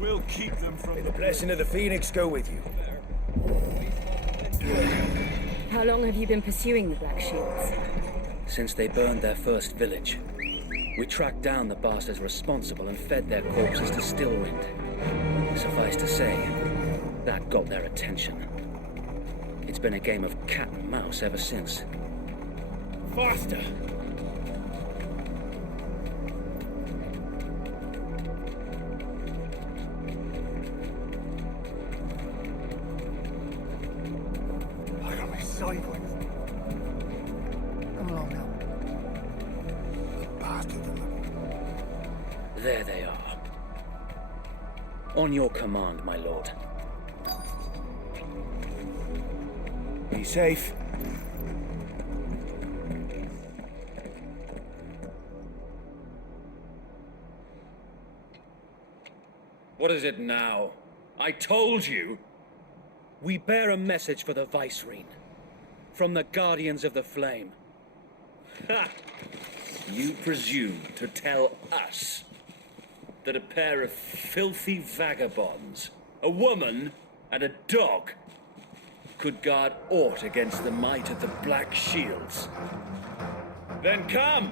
We'll keep them from May the blessing of the Phoenix go with you. How long have you been pursuing the Black Shields? Since they burned their first village. We tracked down the bastards responsible and fed their corpses to Stillwind. Suffice to say, that got their attention. It's been a game of cat and mouse ever since. Faster! I got me sideways. Come along now. The bastard of them. There they are. On your command, my lord. Be safe. What is it now? I told you! We bear a message for the Vicereine. From the Guardians of the Flame. Ha! You presume to tell us that a pair of filthy vagabonds, a woman and a dog, could guard aught against the might of the Black Shields? Then come!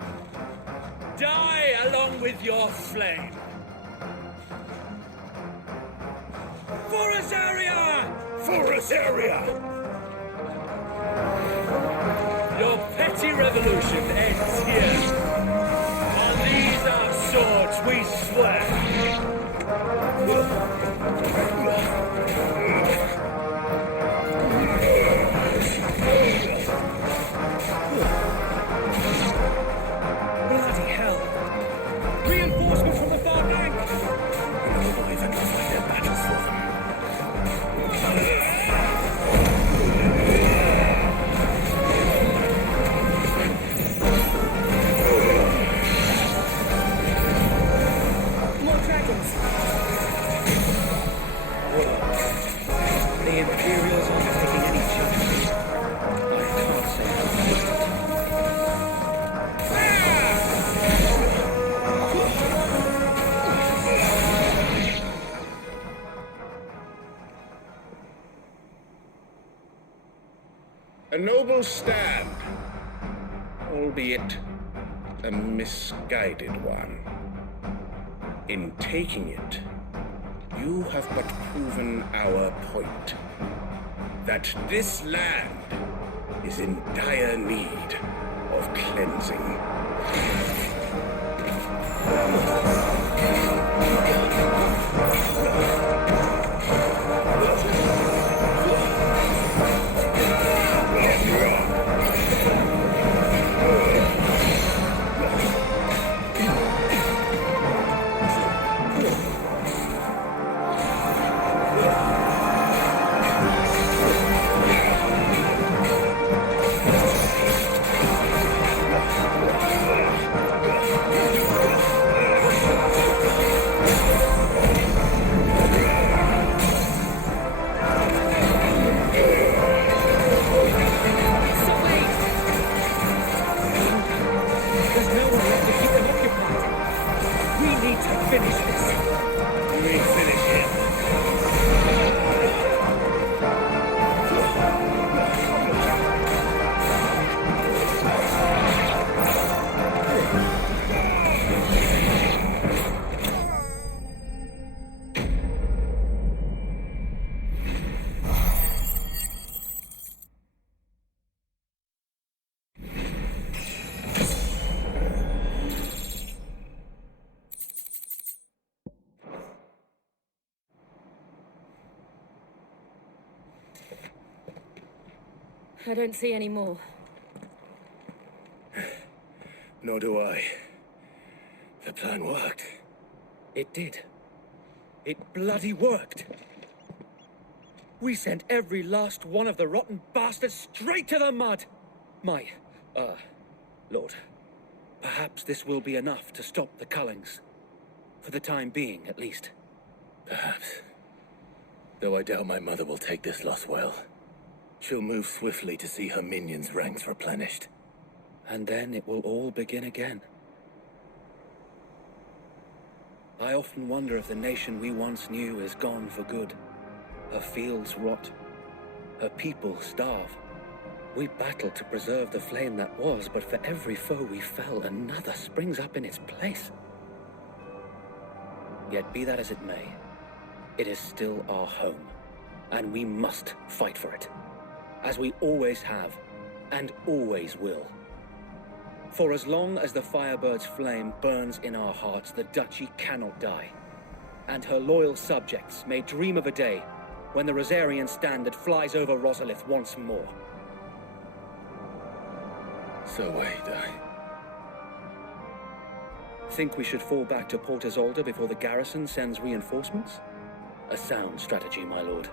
Die along with your flame! For Rosaria! For Rosaria! Your petty revolution ends here. On these our swords we swear. Bloody hell! Reinforcements from the far bank! We'll even fight their battles for them. More dragons. The Imperials aren't taking any chances. I can't say A noble stand, albeit a misguided one. In taking it, you have but proven our point, that this land is in dire need of cleansing. I don't see any more. Nor do I. The plan worked. It did. It bloody worked. We sent every last one of the rotten bastards straight to the mud! My, Lord, perhaps this will be enough to stop the Cullings. For the time being, at least. Perhaps. Though I doubt my mother will take this loss well. She'll move swiftly to see her minions' ranks replenished. And then it will all begin again. I often wonder if the nation we once knew is gone for good. Her fields rot. Her people starve. We battle to preserve the flame that was, but for every foe we fell, another springs up in its place. Yet be that as it may, it is still our home, and we must fight for it, as we always have, and always will. For as long as the Firebird's flame burns in our hearts, the Duchy cannot die, and her loyal subjects may dream of a day when the Rosarian standard flies over Rosalith once more. So wait, Think we should fall back to Port Isolde before the garrison sends reinforcements? A sound strategy, my lord.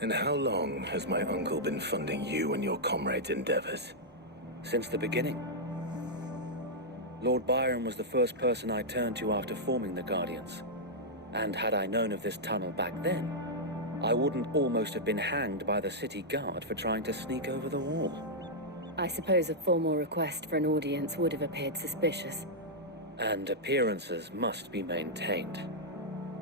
And how long has my uncle been funding you and your comrades' endeavors? Since the beginning. Lord Byron was the first person I turned to after forming the Guardians. And had I known of this tunnel back then, I wouldn't almost have been hanged by the city guard for trying to sneak over the wall. I suppose a formal request for an audience would have appeared suspicious. And appearances must be maintained.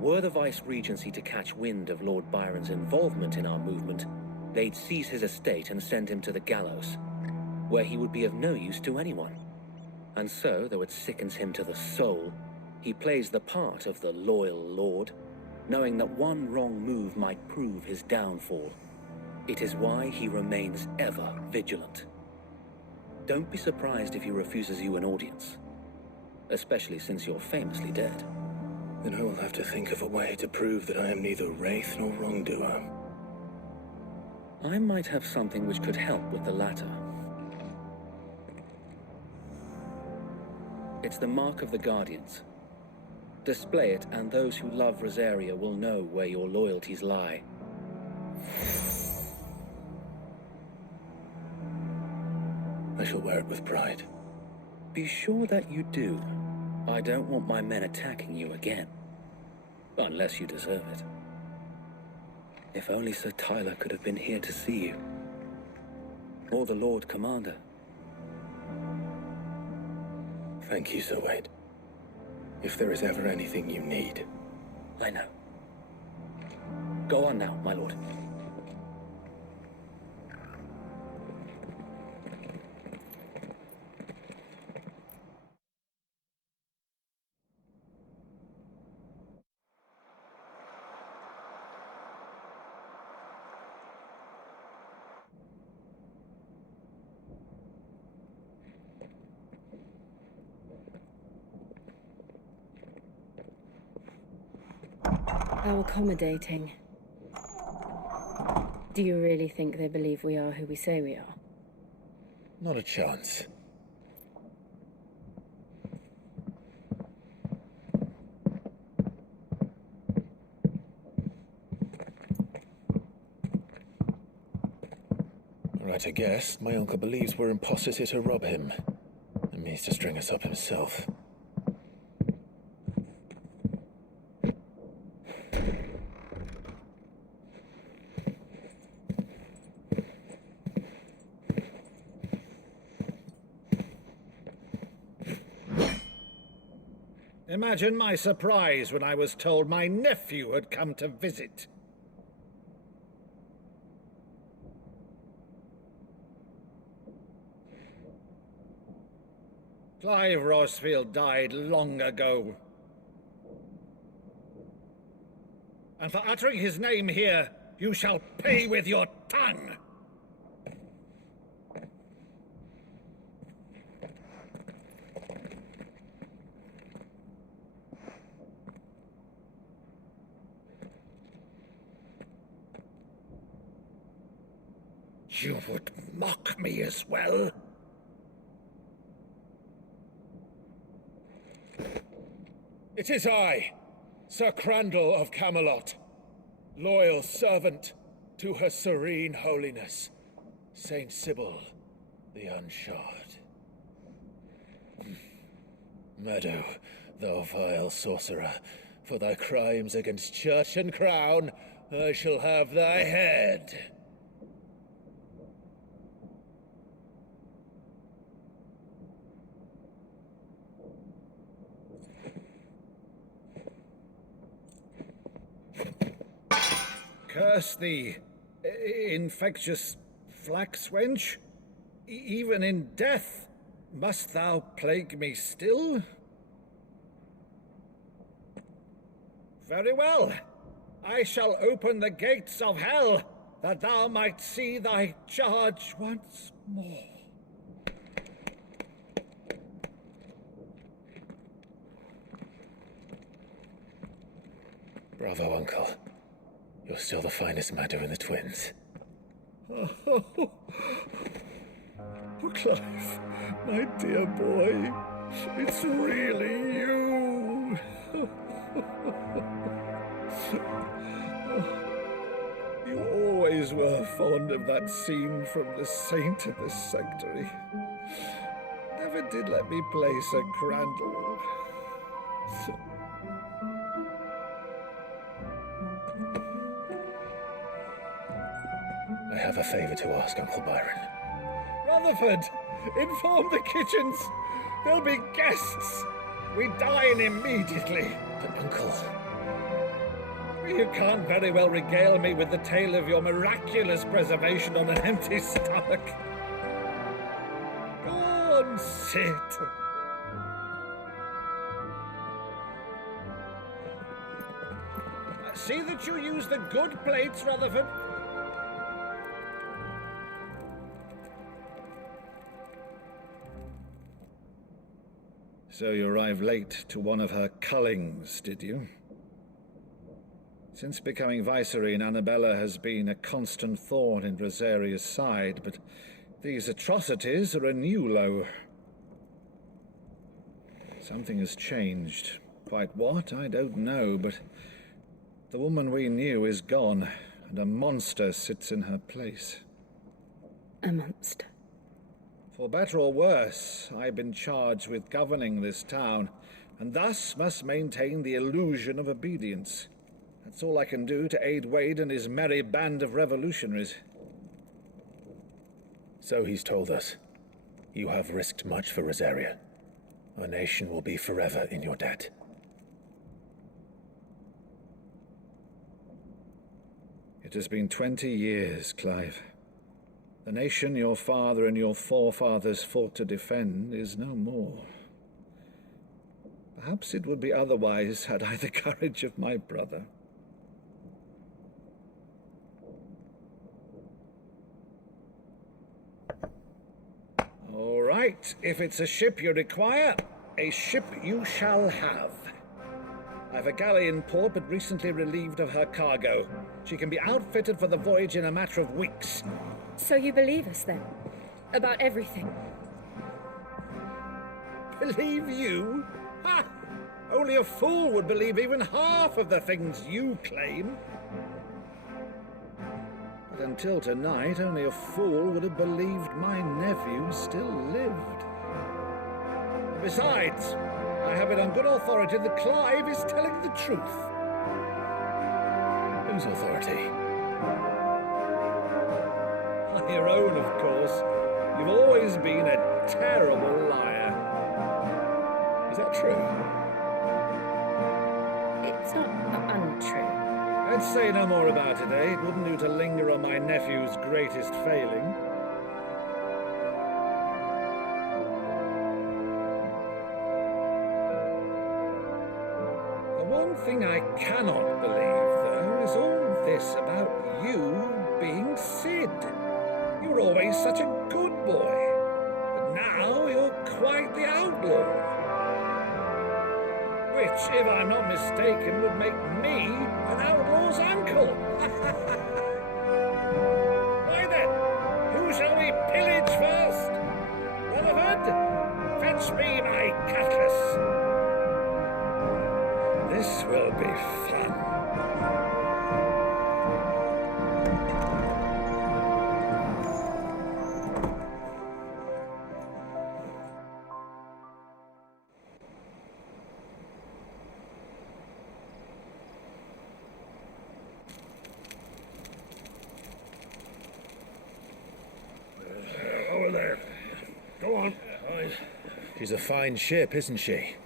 Were the Vice-Regency to catch wind of Lord Byron's involvement in our movement, they'd seize his estate and send him to the gallows, where he would be of no use to anyone. And so, though it sickens him to the soul, he plays the part of the loyal lord, knowing that one wrong move might prove his downfall. It is why he remains ever vigilant. Don't be surprised if he refuses you an audience, especially since you're famously dead. Then I will have to think of a way to prove that I am neither wraith nor wrongdoer. I might have something which could help with the latter. It's the mark of the Guardians. Display it, and those who love Rosaria will know where your loyalties lie. I shall wear it with pride. Be sure that you do. I don't want my men attacking you again. Unless you deserve it. If only Sir Tyler could have been here to see you. Or the Lord Commander. Thank you, Sir Wade. If there is ever anything you need. I know. Go on now, my lord. How accommodating. Do you really think they believe we are who we say we are? Not a chance. Right, I guess. My uncle believes we're imposters here to rob him. And means to string us up himself. Imagine my surprise when I was told my nephew had come to visit. Clive Rosfield died long ago. And for uttering his name here, you shall pay with your tongue! You would mock me as well? It is I, Sir Crandall of Camelot, loyal servant to Her Serene Holiness, Saint Sybil the Unshod. Meadow, thou vile sorcerer, for thy crimes against church and crown, I shall have thy head. Curse thee, infectious flax wench. Even in death, must thou plague me still? Very well. I shall open the gates of hell, that thou might see thy charge once more. Bravo, Uncle. You're still the finest Meadow in the twins. Oh, Clive, my dear boy, it's really you. You always were fond of that scene from The Saint in the Sanctuary. Never did let me play Sir Crandall. I have a favor to ask, Uncle Byron. Rutherford, inform the kitchens. There'll be guests. We dine immediately. But, Uncle... You can't very well regale me with the tale of your miraculous preservation on an empty stomach. Go on, sit. See that you use the good plates, Rutherford. So you arrived late to one of her cullings, did you? Since becoming Vicereine, Annabella has been a constant thorn in Rosaria's side, but these atrocities are a new low. Something has changed. Quite what, I don't know, but the woman we knew is gone, and a monster sits in her place. A monster. For better or worse, I've been charged with governing this town, and thus must maintain the illusion of obedience. That's all I can do to aid Wade and his merry band of revolutionaries. So he's told us. You have risked much for Rosaria. Our nation will be forever in your debt. It has been 20 years, Clive. The nation your father and your forefathers fought to defend is no more. Perhaps it would be otherwise had I the courage of my brother. All right, if it's a ship you require, a ship you shall have. I've a galley in port, but recently relieved of her cargo. She can be outfitted for the voyage in a matter of weeks. So you believe us then? About everything? Believe you? Ha! Only a fool would believe even half of the things you claim. But until tonight, only a fool would have believed my nephew still lived. Besides, I have it on good authority that Clive is telling the truth. Whose authority? Your own, of course. You've always been a terrible liar. Is that true? It's not untrue. Let's say no more about it, eh? It wouldn't do to linger on my nephew's greatest failing. The one thing I cannot believe, though, is all this about you being Sid. You were always such a good boy, but now you're quite the outlaw. Which, if I'm not mistaken, would make me an outlaw's uncle. Why then, who shall we pillage first? Rutherford, fetch me my cutlass. Over there. Go on. She's a fine ship, isn't she?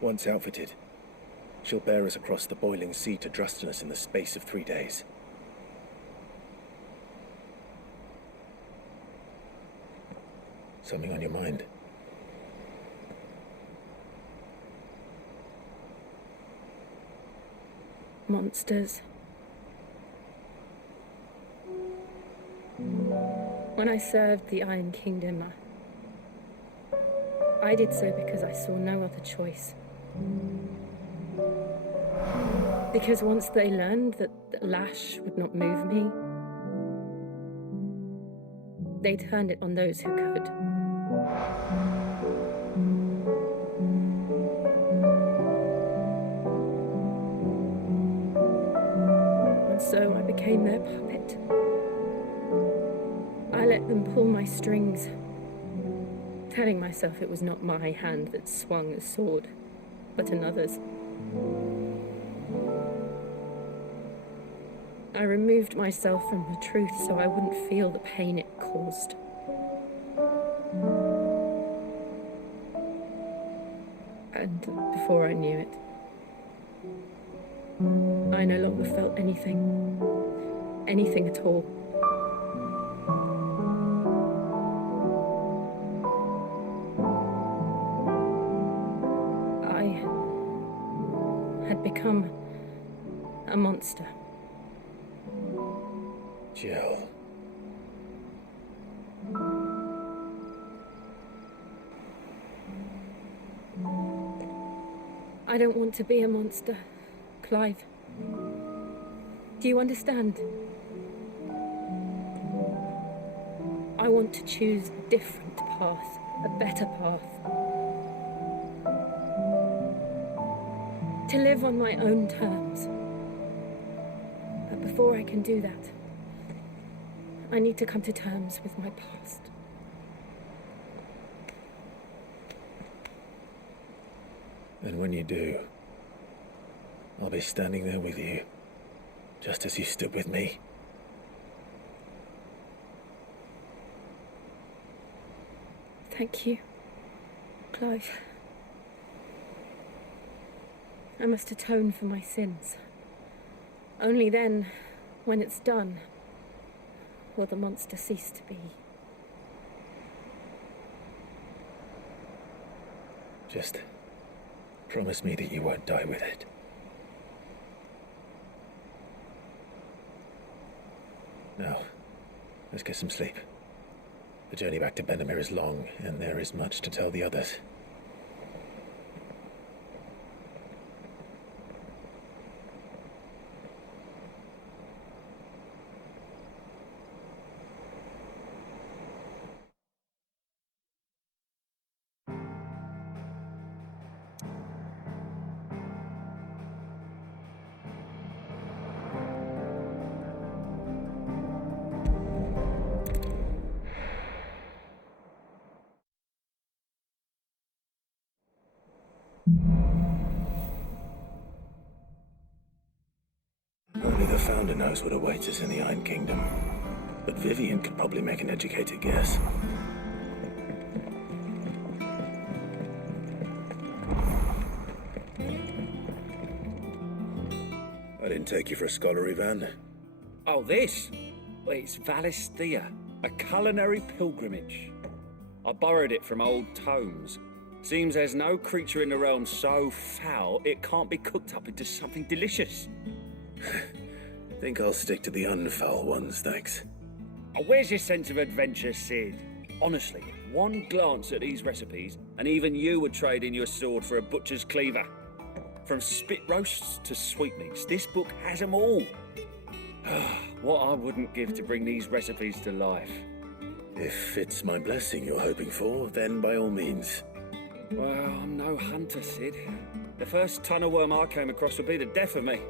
Once outfitted, she'll bear us across the boiling sea to Drustinus in the space of 3 days. Something on your mind? Monsters. When I served the Iron Kingdom, I did so because I saw no other choice. Because once they learned that the lash would not move me, they turned it on those who could. And so I became their puppet. I let them pull my strings, telling myself it was not my hand that swung the sword, but another's. I removed myself from the truth so I wouldn't feel the pain it caused. And before I knew it, I no longer felt anything at all. I had become a monster. Jill. I don't want to be a monster, Clive. Do you understand? I want to choose a different path, a better path. To live on my own terms. But before I can do that, I need to come to terms with my past. And when you do, I'll be standing there with you, just as you stood with me. Thank you, Clive. I must atone for my sins. Only then, when it's done, will the monster cease to be. Just promise me that you won't die with it. Now, let's get some sleep. The journey back to Benamir is long, and there is much to tell the others. Only the Founder knows what awaits us in the Iron Kingdom. But Vivian could probably make an educated guess. I didn't take you for a scholarly van. Oh, this? Well, it's Valisthea, a culinary pilgrimage. I borrowed it from old tomes. Seems there's no creature in the realm so foul it can't be cooked up into something delicious. Think I'll stick to the unfoul ones, thanks. Oh, where's your sense of adventure, Sid? Honestly, one glance at these recipes, and even you would trade in your sword for a butcher's cleaver. From spit roasts to sweetmeats, this book has them all. What I wouldn't give to bring these recipes to life. If it's my blessing you're hoping for, then by all means. Well, I'm no hunter, Sid. The first tunnel worm I came across would be the death of me.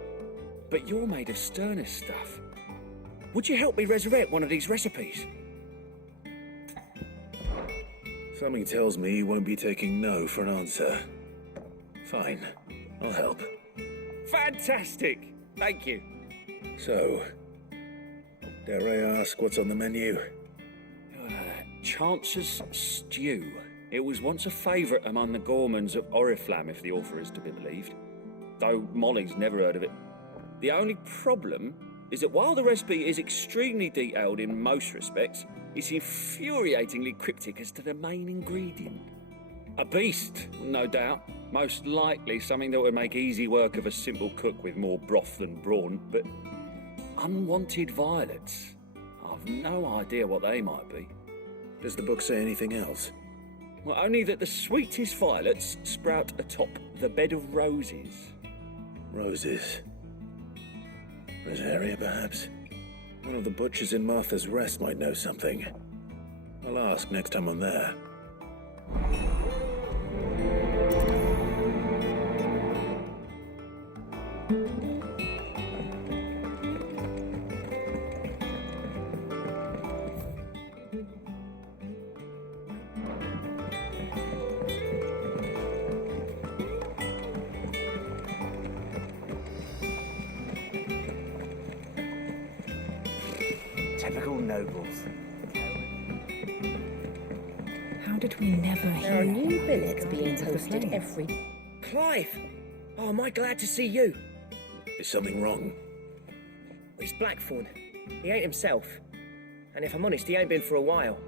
But you're made of sterner stuff. Would you help me resurrect one of these recipes? Something tells me you won't be taking no for an answer. Fine, I'll help. Fantastic! Thank you. So, dare I ask what's on the menu? Chance's Stew. It was once a favourite among the gourmands of Oriflamme, if the author is to be believed. Though Molly's never heard of it. The only problem is that while the recipe is extremely detailed in most respects, it's infuriatingly cryptic as to the main ingredient. A beast, no doubt. Most likely something that would make easy work of a simple cook with more broth than brawn, but unwanted violets. I've no idea what they might be. Does the book say anything else? Well, only that the sweetest violets sprout atop the bed of roses. Roses. Rosaria, perhaps? One of the butchers in Martha's Rest might know something. I'll ask next time I'm there. Typical nobles. How did we never hear? There are new billets being posted every... Clive! Oh, am I glad to see you? Is something wrong? It's Blackthorn. He ain't himself. And if I'm honest, he ain't been for a while.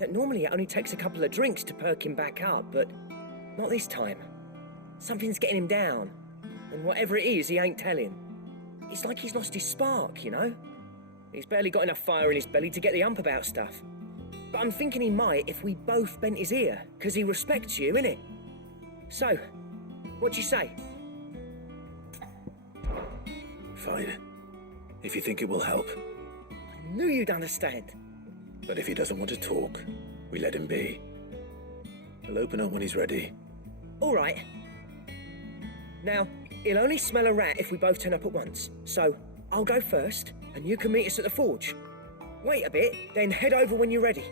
That normally it only takes a couple of drinks to perk him back up, but not this time. Something's getting him down. And whatever it is, he ain't telling. It's like he's lost his spark, you know? He's barely got enough fire in his belly to get the ump about stuff. But I'm thinking he might if we both bent his ear, because he respects you, innit? So, what do you say? Fine. If you think it will help. I knew you'd understand. But if he doesn't want to talk, we let him be. He'll open up when he's ready. All right. Now, he'll only smell a rat if we both turn up at once. So, I'll go first, and you can meet us at the forge. Wait a bit, then head over when you're ready.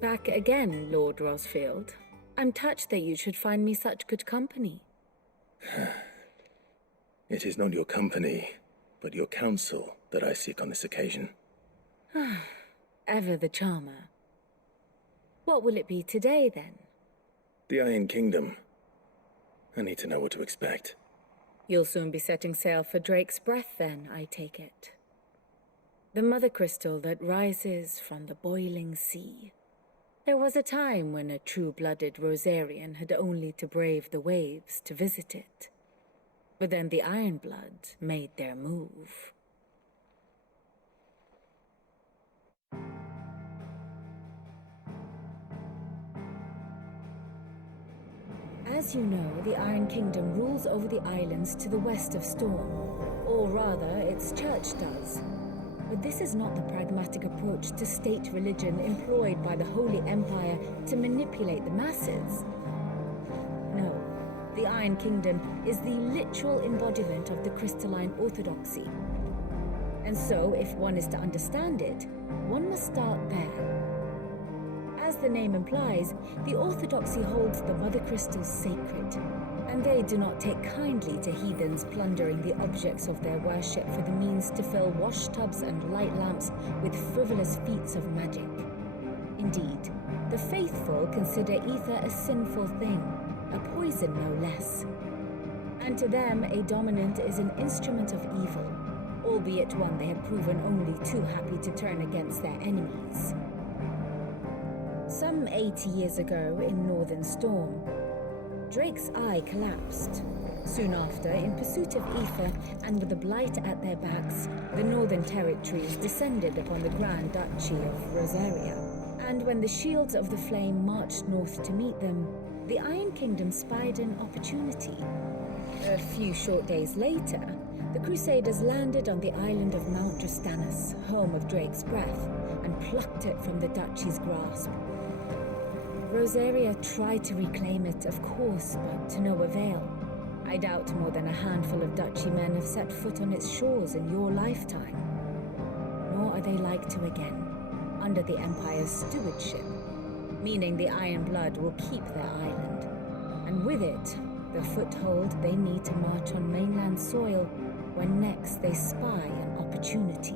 Back again, Lord Rosfield. I'm touched that you should find me such good company. It is not your company, but your counsel that I seek on this occasion. Ever the charmer. What will it be today, then? The Iron Kingdom. I need to know what to expect. You'll soon be setting sail for Drake's Breath, then, I take it. The mother crystal that rises from the boiling sea. There was a time when a true-blooded Rosarian had only to brave the waves to visit it. But then the Ironblood made their move. As you know, the Iron Kingdom rules over the islands to the west of Storm. Or rather, its church does. But this is not the pragmatic approach to state religion employed by the Holy Empire to manipulate the masses. No, the Iron Kingdom is the literal embodiment of the crystalline orthodoxy. And so, if one is to understand it, one must start there. As the name implies, the orthodoxy holds the mother crystals sacred, and they do not take kindly to heathens plundering the objects of their worship for the means to fill washtubs and light lamps with frivolous feats of magic. Indeed, the faithful consider ether a sinful thing, a poison no less. And to them, a dominant is an instrument of evil, albeit one they have proven only too happy to turn against their enemies. Some 80 years ago in Northern Storm, Drake's eye collapsed. Soon after, in pursuit of ether and with the blight at their backs, the Northern Territories descended upon the Grand Duchy of Rosaria. And when the Shields of the Flame marched north to meet them, the Iron Kingdom spied an opportunity. A few short days later, The Crusaders landed on the island of Mount Dristanus, home of Drake's Breath, and plucked it from the Duchy's grasp. Rosaria tried to reclaim it, of course, but to no avail. I doubt more than a handful of Duchy men have set foot on its shores in your lifetime. Nor are they like to again, under the Empire's stewardship, meaning the Iron Blood will keep their island, and with it, the foothold they need to march on mainland soil when next they spy an opportunity.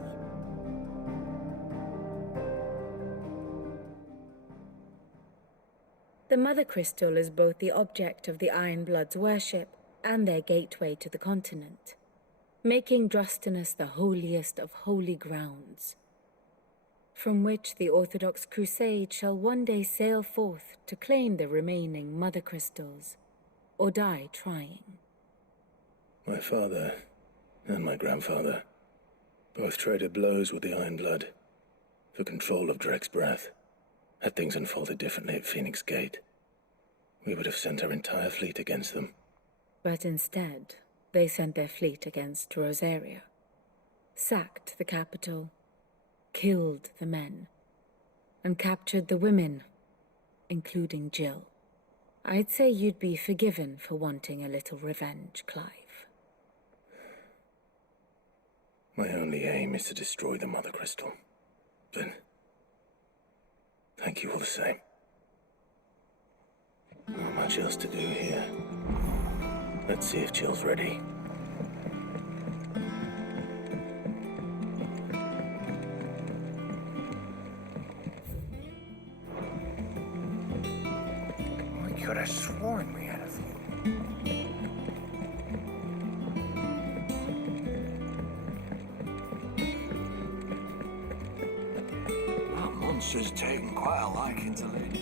The Mother Crystal is both the object of the Iron Blood's worship and their gateway to the continent, making Dristanus the holiest of holy grounds, from which the Orthodox Crusade shall one day sail forth to claim the remaining Mother Crystals, or die trying. My father and my grandfather both traded blows with the Iron Blood for control of Drake's Breath. Had things unfolded differently at Phoenix Gate, we would have sent our entire fleet against them. But instead, they sent their fleet against Rosaria, sacked the capital, killed the men, and captured the women, including Jill. I'd say you'd be forgiven for wanting a little revenge, Clive. My only aim is to destroy the Mother Crystal. But thank you all the same. Not much else to do here. Let's see if Jill's ready. I could have sworn we had a few. That monster's taken quite a liking to Lady.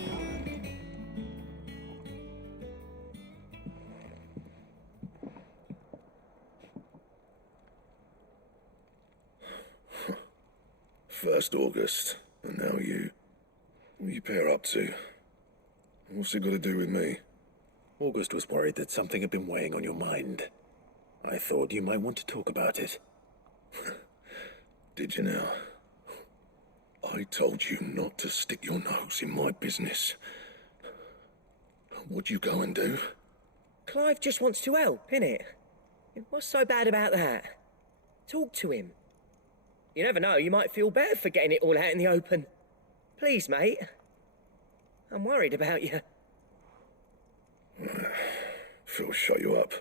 First August, and now you. What are you pair up to? What's it got to do with me? August was worried that something had been weighing on your mind. I thought you might want to talk about it. Did you now? I told you not to stick your nose in my business. What'd you go and do? Clive just wants to help, innit? What's so bad about that? Talk to him. You never know, you might feel better for getting it all out in the open. Please, mate. I'm worried about you. Phil, shut you up.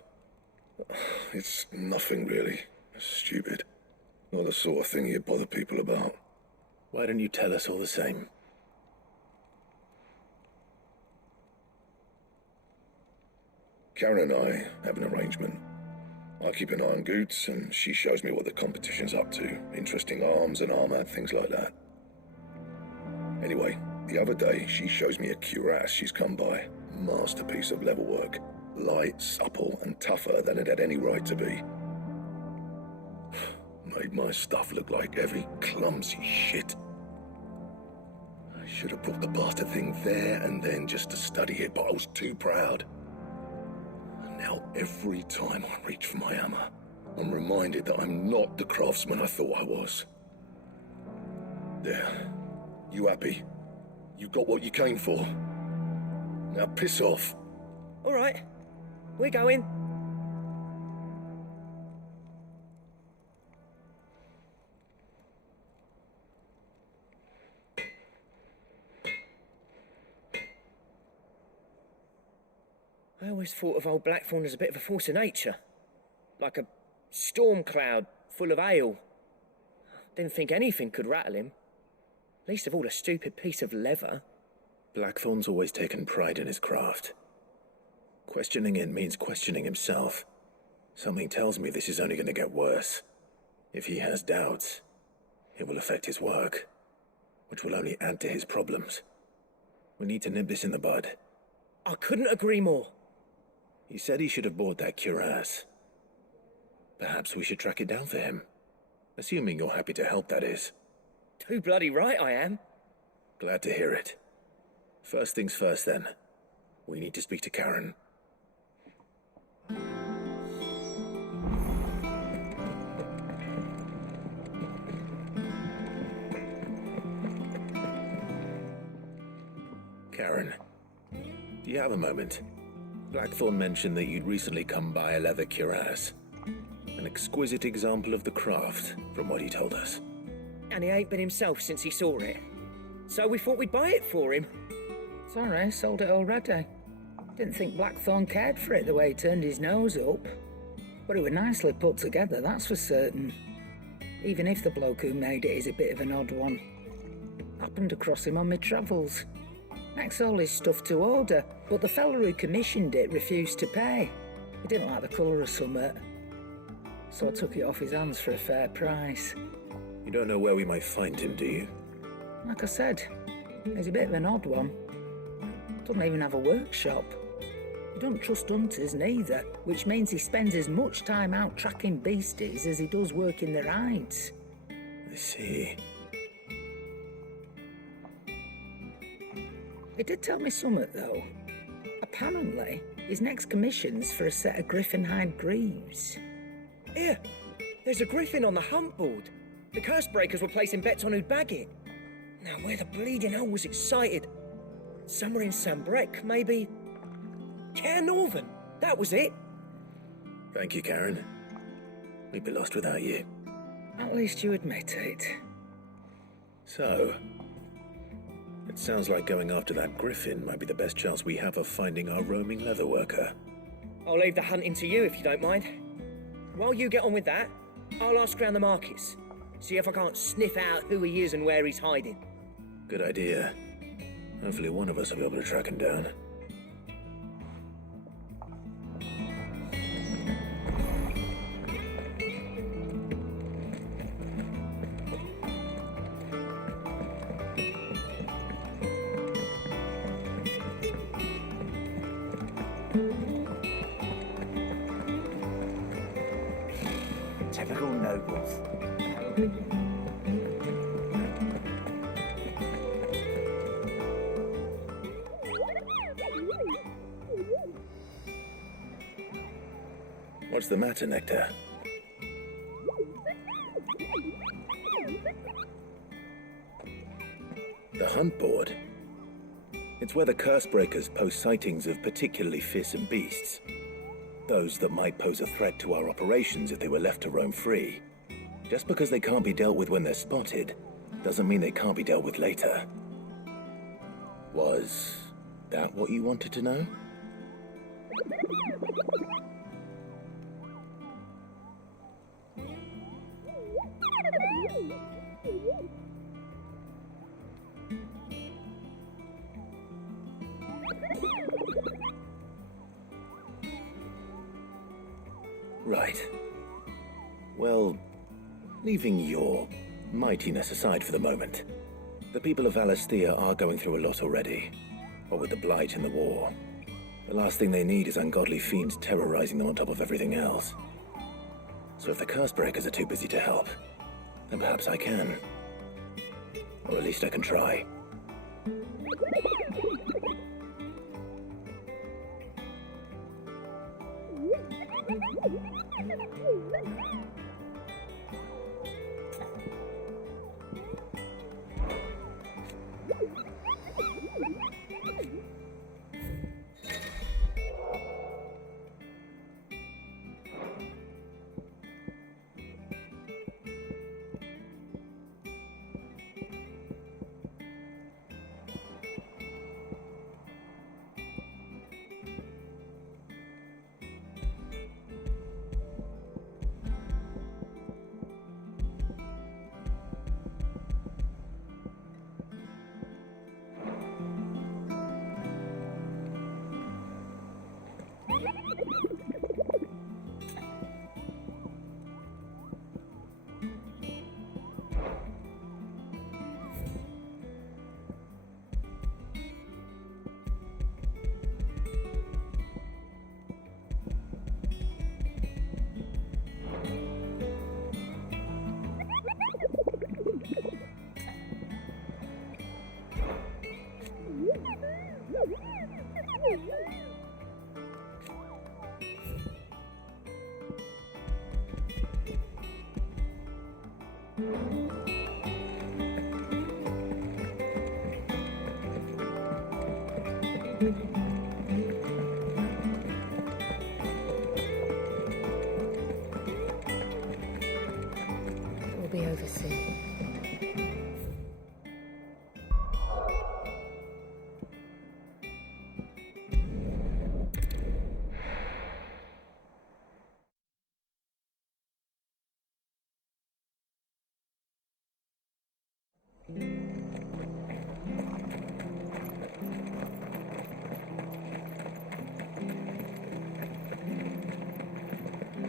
It's nothing really. Stupid. Not the sort of thing you bother people about. Why don't you tell us all the same? Karen and I have an arrangement. I keep an eye on Goots, and she shows me what the competition's up to. Interesting arms and armor, things like that. Anyway, the other day, she shows me a cuirass she's come by. Masterpiece of level work. Light, supple, and tougher than it had any right to be. Made my stuff look like heavy, clumsy shit. I should have brought the bastard thing there and then just to study it, but I was too proud. Now, every time I reach for my hammer, I'm reminded that I'm not the craftsman I thought I was. There. You happy? You got what you came for. Now piss off. All right. We're going. I always thought of old Blackthorn as a bit of a force of nature. Like a storm cloud full of hail. Didn't think anything could rattle him. Least of all a stupid piece of leather. Blackthorn's always taken pride in his craft. Questioning it means questioning himself. Something tells me this is only going to get worse. If he has doubts, it will affect his work, which will only add to his problems. We need to nip this in the bud. I couldn't agree more. He said he should have bought that cuirass. Perhaps we should track it down for him. Assuming you're happy to help, that is. Too bloody right I am. Glad to hear it. First things first, then. We need to speak to Karen. Karen, do you have a moment? Blackthorn mentioned that you'd recently come by a leather cuirass. An exquisite example of the craft, from what he told us. And he ain't been himself since he saw it. So we thought we'd buy it for him. Sorry, sold it already. Didn't think Blackthorn cared for it the way he turned his nose up. But it was nicely put together, that's for certain. Even if the bloke who made it is a bit of an odd one. Happened across him on my travels. Next all his stuff to order, but the fella who commissioned it refused to pay. He didn't like the colour of summit. So I took it off his hands for a fair price. You don't know where we might find him, do you? Like I said, he's a bit of an odd one. Doesn't even have a workshop. He don't trust hunters neither, which means he spends as much time out tracking beasties as he does working their hides. I see. He did tell me something, though. Apparently, his next commission's for a set of griffin hide greaves. Here, there's a griffin on the hunt board. The curse breakers were placing bets on who'd bag it. Now, where the bleeding hell was it sighted? Somewhere in Sambrec, maybe? Care Northern, that was it. Thank you, Karen. We'd be lost without you. At least you admit it. So, it sounds like going after that griffin might be the best chance we have of finding our roaming leatherworker. I'll leave the hunting to you if you don't mind. While you get on with that, I'll ask around the markets. See if I can't sniff out who he is and where he's hiding. Good idea. Hopefully one of us will be able to track him down. Typical nobles. What's the matter, Nectar? The hunt board? It's where the curse breakers post sightings of particularly fearsome beasts. Those that might pose a threat to our operations if they were left to roam free. Just because they can't be dealt with when they're spotted, doesn't mean they can't be dealt with later. Was that what you wanted to know? Right. Well, leaving your mightiness aside for the moment, the people of Valisthea are going through a lot already. What with the Blight and the war. The last thing they need is ungodly fiends terrorizing them on top of everything else. So if the curse breakers are too busy to help, then perhaps I can. Or at least I can try. be over soon.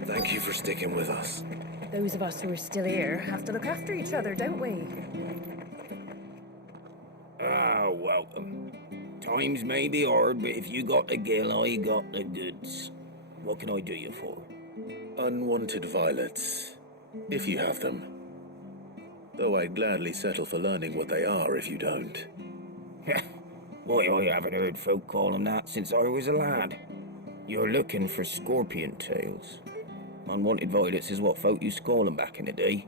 Thank you for sticking with us. Those of us who are still here have to look after each other, don't we? Ah, welcome. Times may be hard, but if you got the gill, I got the goods. What can I do you for? Unwanted violets, if you have them. Though I'd gladly settle for learning what they are if you don't. Why, I haven't heard folk call them that since I was a lad. You're looking for scorpion tails. Unwanted violets is what folk used to call them back in the day.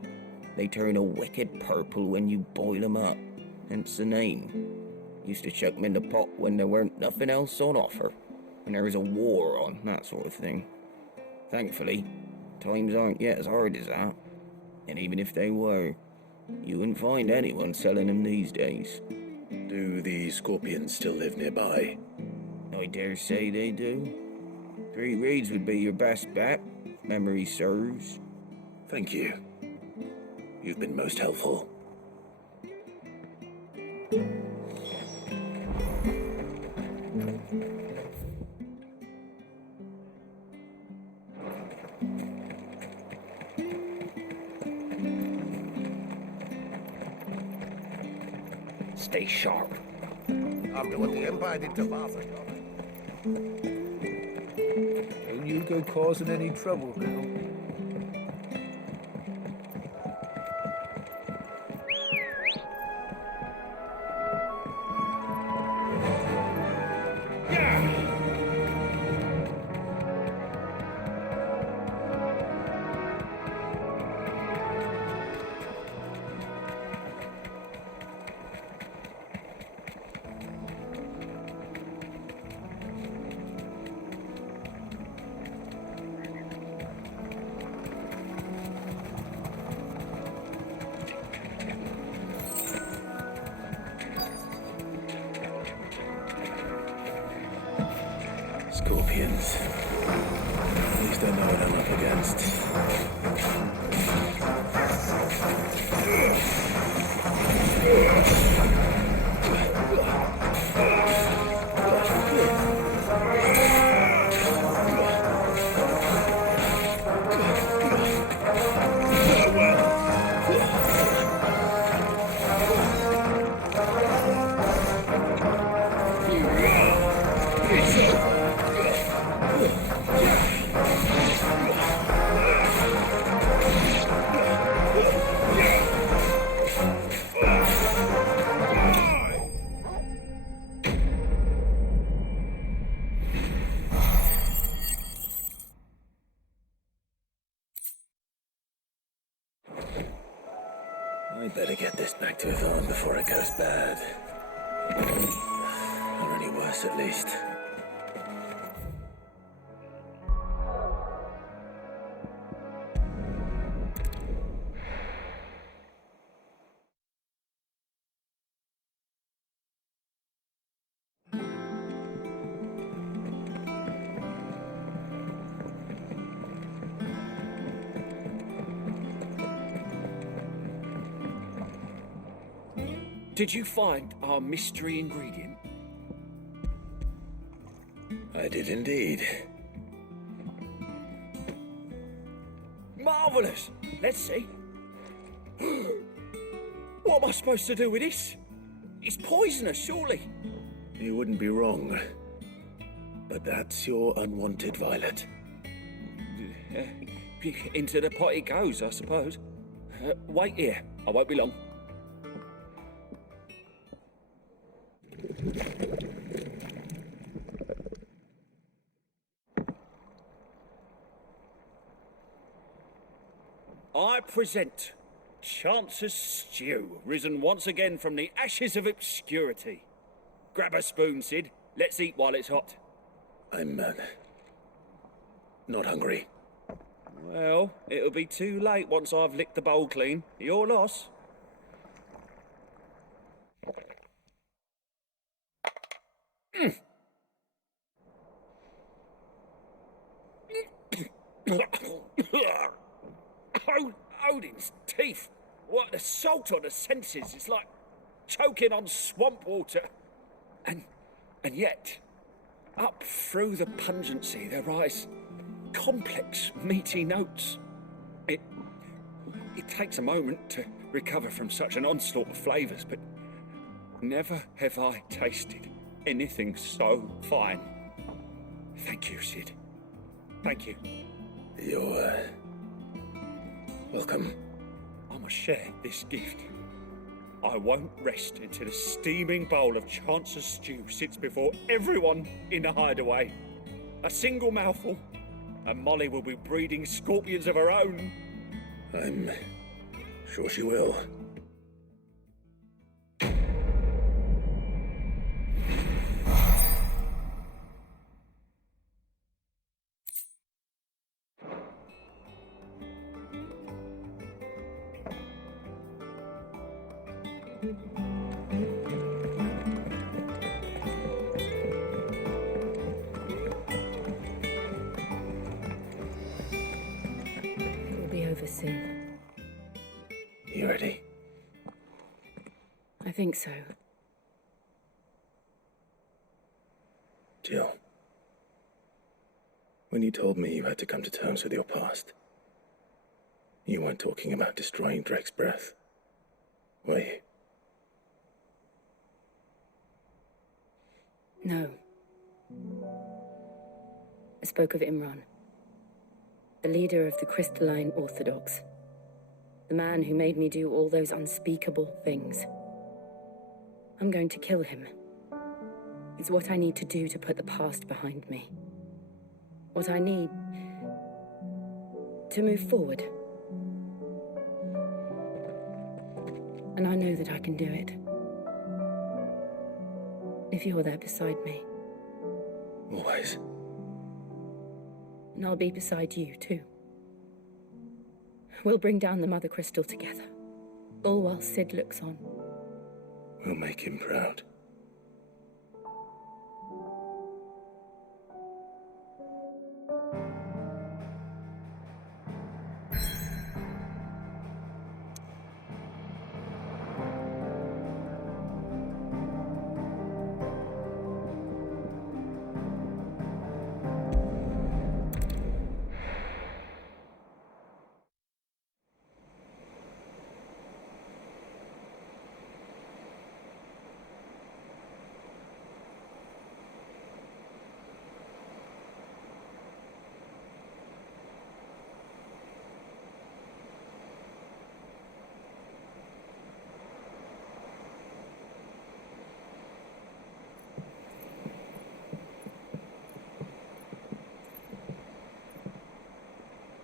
They turn a wicked purple when you boil them up, hence the name. Used to chuck them in the pot when there weren't nothing else on offer, when there was a war on, that sort of thing. Thankfully, times aren't yet as hard as that. And even if they were, you wouldn't find anyone selling them these days. Do the scorpions still live nearby? I dare say they do. 3 reeds would be your best bet, if memory serves. Thank you. You've been most helpful. Stay sharp. After what the Empire did to Martha. Don't you go causing any trouble now. Scorpions. At least I know what I'm up against. I'd better get this back to Yvonne before it goes bad. Or any worse, at least. Did you find our mystery ingredient? I did indeed. Marvellous! Let's see. What am I supposed to do with this? It's poisonous, surely. You wouldn't be wrong. But that's your unwanted violet. Into the pot it goes, I suppose. Wait here. I won't be long. I present Chance's Stew, risen once again from the ashes of obscurity. Grab a spoon, Sid. Let's eat while it's hot. I'm, not hungry. Well, it'll be too late once I've licked the bowl clean. Your loss. Odin's teeth! What an assault on the senses! It's like choking on swamp water. And yet, up through the pungency there rise complex, meaty notes. It takes a moment to recover from such an onslaught of flavours, but never have I tasted anything so fine. Thank you, Sid. Thank you. You're, welcome. I must share this gift. I won't rest until a steaming bowl of Chance's stew sits before everyone in the hideaway. A single mouthful, and Molly will be breeding scorpions of her own. I'm sure she will. We'll be over soon. You ready? I think so. Jill, when you told me you had to come to terms with your past, you weren't talking about destroying Drake's breath, were you? No. I spoke of Imran, the leader of the Crystalline Orthodox, the man who made me do all those unspeakable things. I'm going to kill him. It's what I need to do to put the past behind me. What I need to move forward. And I know that I can do it. If you're there beside me. Always. And I'll be beside you, too. We'll bring down the Mother Crystal together, all while Sid looks on. We'll make him proud.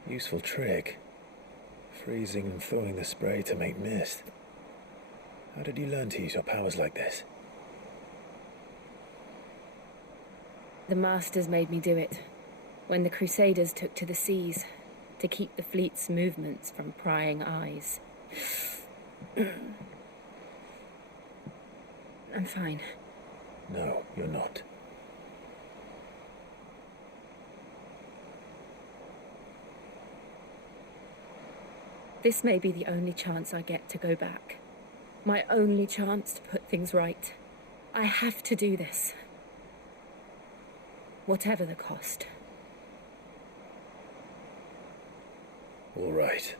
Useful trick. Freezing and thawing the spray to make mist. How did you learn to use your powers like this? The Masters made me do it, when the Crusaders took to the seas, to keep the fleet's movements from prying eyes. I'm fine. No, you're not. This may be the only chance I get to go back. My only chance to put things right. I have to do this. Whatever the cost. All right.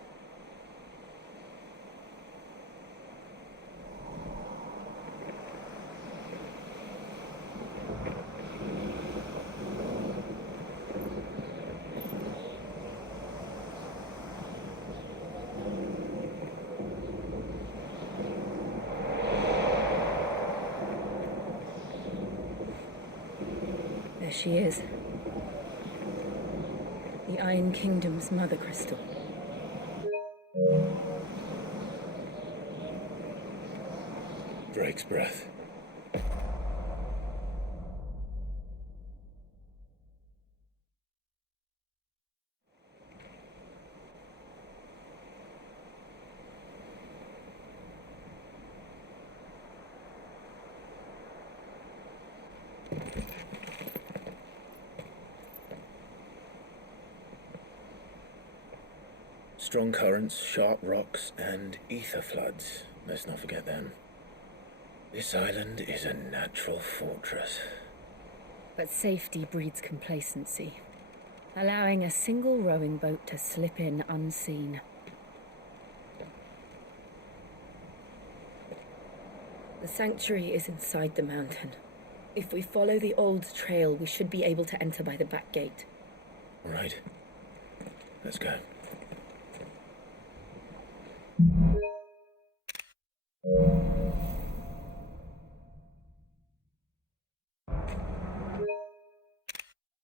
There she is. The Iron Kingdom's Mother Crystal. Drake's breath. Strong currents, sharp rocks, and ether floods. Let's not forget them. This island is a natural fortress. But safety breeds complacency, allowing a single rowing boat to slip in unseen. The sanctuary is inside the mountain. If we follow the old trail, we should be able to enter by the back gate. Right. Let's go.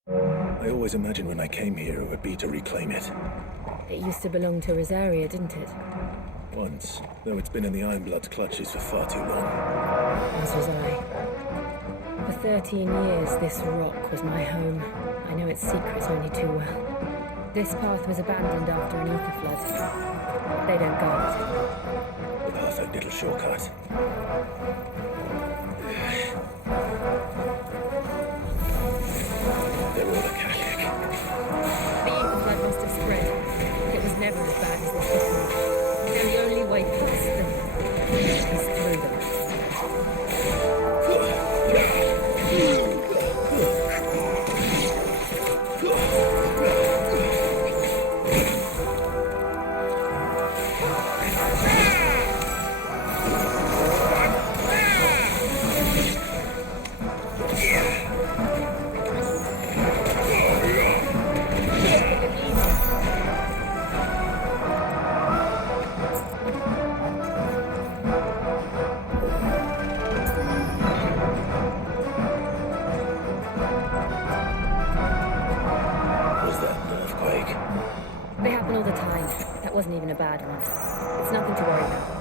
I always imagined when I came here it would be to reclaim it. It used to belong to Rosaria, didn't it? Once, though it's been in the Ironblood's clutches for far too long. As was I. For 13 years, this rock was my home. I know its secrets only too well. This path was abandoned after an ether flood. They don't guard it. The perfect little shortcut. They're all a Catholic. The ether flood must have spread. It was never as bad as this before. And the only way past them is through them. They happen all the time. That wasn't even a bad one. It's nothing to worry about.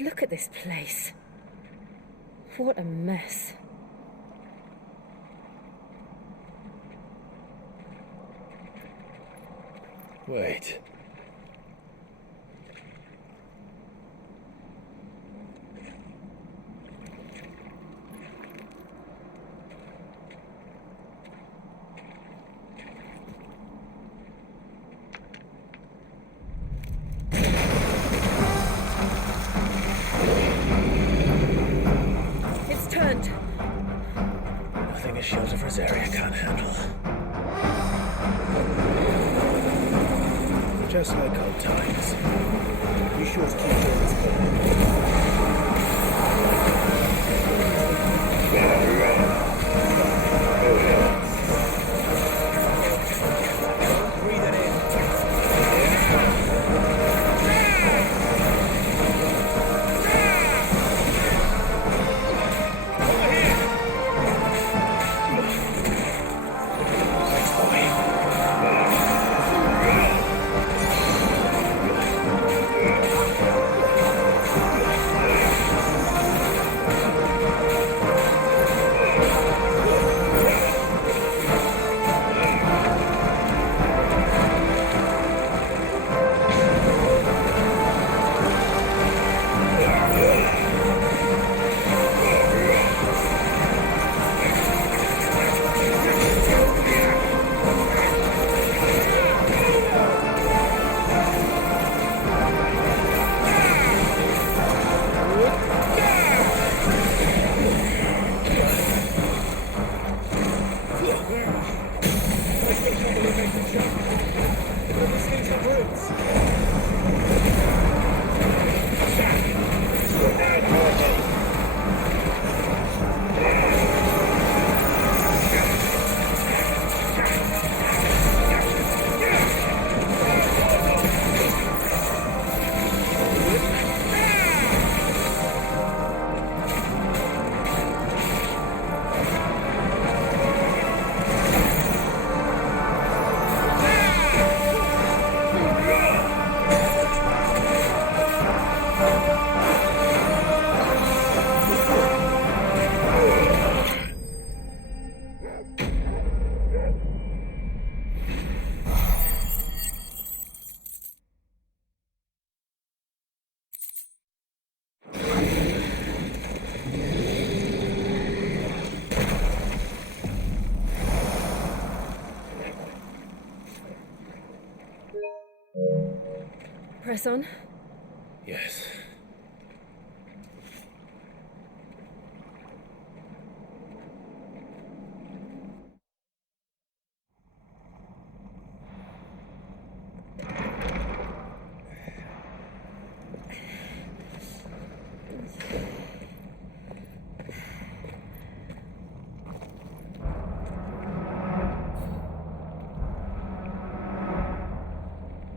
Look at this place. What a mess. Wait. Nothing a shield of Rosaria can't handle. Just like old times. You sure to keep doing this for me? Breathe it in. Press on. Yes.